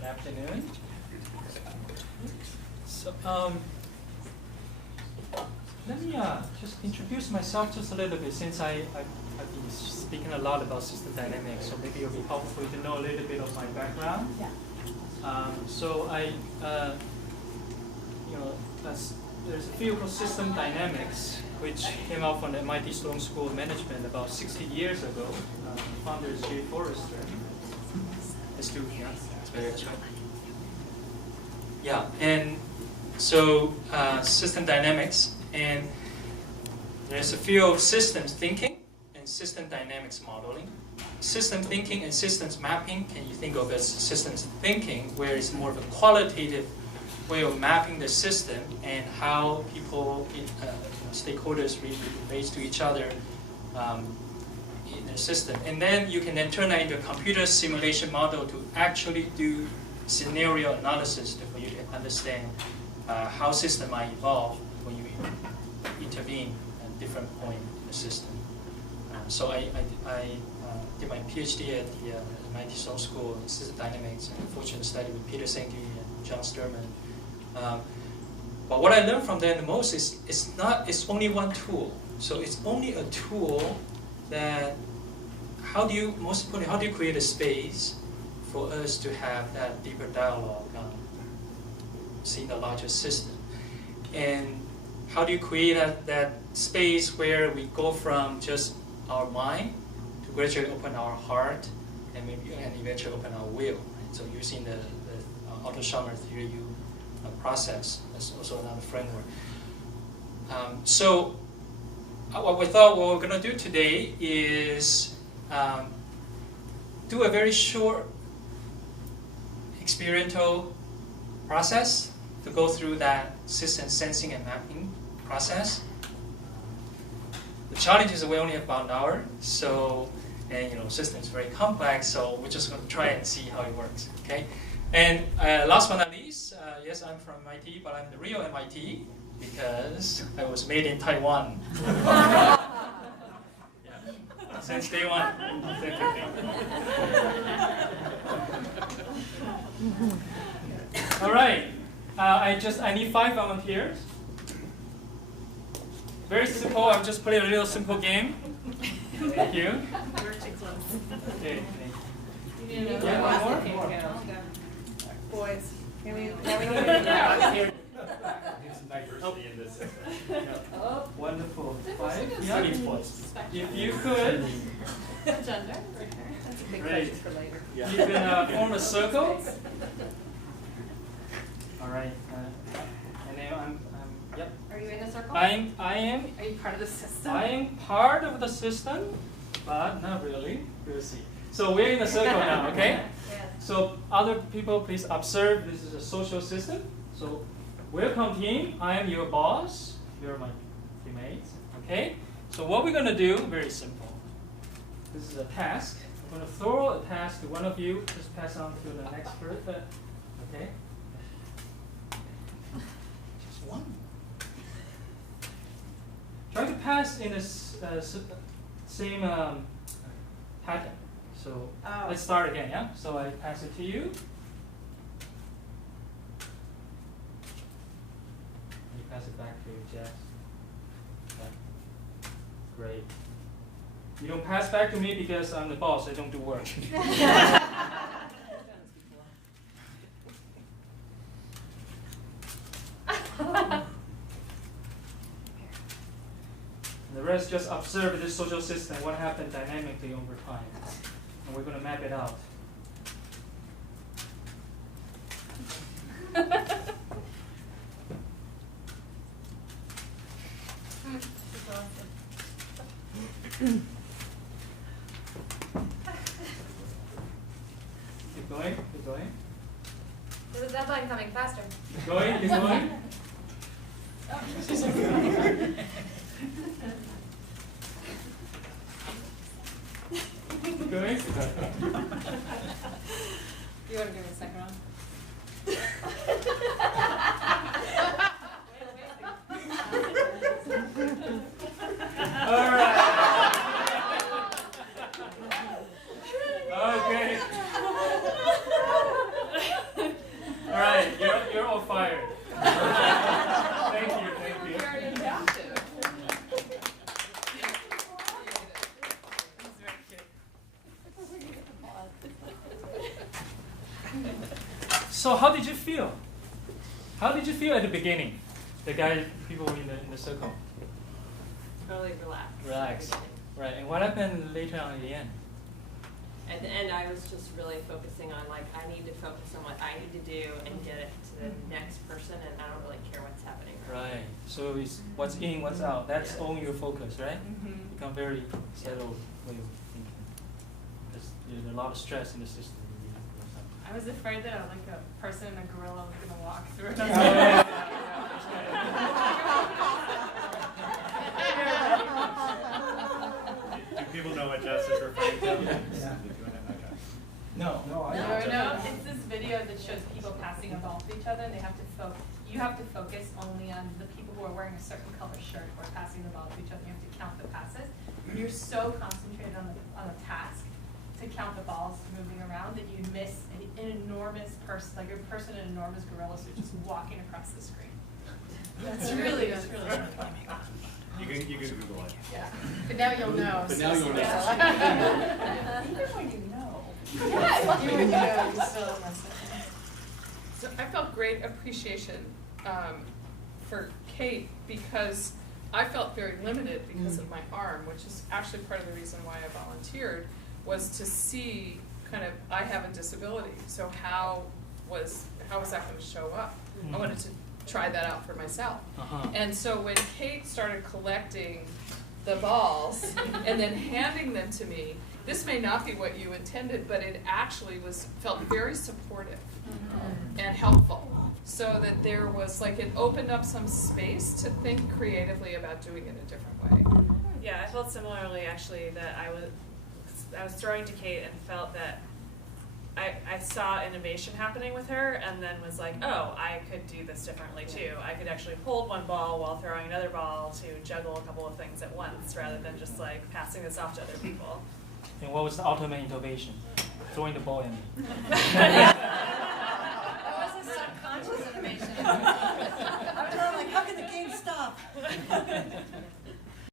Good afternoon. So, let me just introduce myself just a little bit, since I've been speaking a lot about system dynamics, so maybe it'll be helpful to know a little bit of my background. Yeah. So there's a field called system dynamics, which came out from the MIT Sloan School of Management about 60 years ago. Founder is Jay Forrester. Let's do, yeah, that's right. Yeah, and so system dynamics, and there's a field of systems thinking and system dynamics modeling. System thinking and systems mapping, can you think of as systems thinking, where it's more of a qualitative way of mapping the system and how people, stakeholders relate to each other in the system. And then you can then turn that into a computer simulation model to actually do scenario analysis for you to understand how system might evolve when you intervene at different point in the system. So I did my PhD at the MIT Sloan School in System Dynamics, and unfortunately studied with Peter Senge and John Sturman. But what I learned from them the most is it's only one tool. So it's only a tool that most importantly, how do you create a space for us to have that deeper dialogue on seeing the larger system? And how do you create that space where we go from just our mind to gradually open our heart and eventually open our will? Right? So using the Otto Scharmer theory process as also another framework. So what we thought what we're going to do today is do a very short experiential process to go through that system sensing and mapping process. The challenge is that we only have about an hour, and system is very complex, so we're just going to try and see how it works. Okay, and last but not least, yes, I'm from MIT, but I'm the real MIT because I was made in Taiwan. Since day one. All right. I need 5 volunteers. Very simple. I'm just playing a little simple game. Thank you. Okay. Yeah, one more. Boys. Can we Need some diversity in this system. Oh, wonderful. 5. Yeah. If you could. Gender. That's a big question for later. Yeah. You can form a circle. All right. And then yep. Are you in the circle? I am. Are you part of the system? I am part of the system, but not really. We'll see. So we're in a circle now, okay? Yeah. So other people, please observe. This is a social system. So welcome team. I am your boss. You're my teammates. Okay. So what we're gonna do? Very simple. This is a task. I'm gonna throw a task to one of you. Just pass on to the next person. Okay. Just one. Try to pass in a same pattern. So let's start again, yeah? So I pass it to you. You pass it back to Jess. Okay. Great. You don't pass back to me because I'm the boss, I don't do work. The rest just observe this social system, what happened dynamically over time. And we're going to map it out. Keep going, keep going. There's a deadline coming, faster. Keep going, keep going. Keep going. You want to give me a second one? All right. Okay. So how did you feel? How did you feel at the beginning? The people in the circle. Totally relaxed. Relaxed. Right. And what happened later on in the end? At the end, I was just really focusing on, like, I need to focus on what I need to do and get it to the next person, and I don't really care what's happening. Right. So it's what's in, what's out. That's only your focus, right? Become very settled way of thinking. There's a lot of stress in the system. I was afraid that like a person in a gorilla was going to walk through it. Do people know what Jess is referring to? No. No, it's this video that shows people passing a ball to each other, and they have to focus. You have to focus only on the people who are wearing a certain color shirt who are passing the ball to each other. You have to count the passes. And you're so concentrated on the task to count the balls moving around that you miss an enormous person, like a person in enormous gorillas who's just walking across the screen. That's really funny. You can Google it. Yeah. But now you'll know. But now you'll know. Even when you know. Yeah, even when you know, you still don't mess it. So I felt great appreciation for Kate because I felt very limited because of my arm, which is actually part of the reason why I volunteered, was to see kind of, I have a disability, so how was that going to show up? I wanted to try that out for myself. And so when Kate started collecting the balls and then handing them to me, this may not be what you intended, but it actually felt very supportive and helpful. So that there was, like, it opened up some space to think creatively about doing it a different way. Yeah, I felt similarly, actually, that I was throwing to Kate and felt that I saw innovation happening with her, and then was like, oh, I could do this differently too. I could actually hold one ball while throwing another ball to juggle a couple of things at once, rather than just like passing this off to other people. And what was the ultimate innovation? Throwing the ball at me. That was a subconscious innovation. I was like, how can the game stop?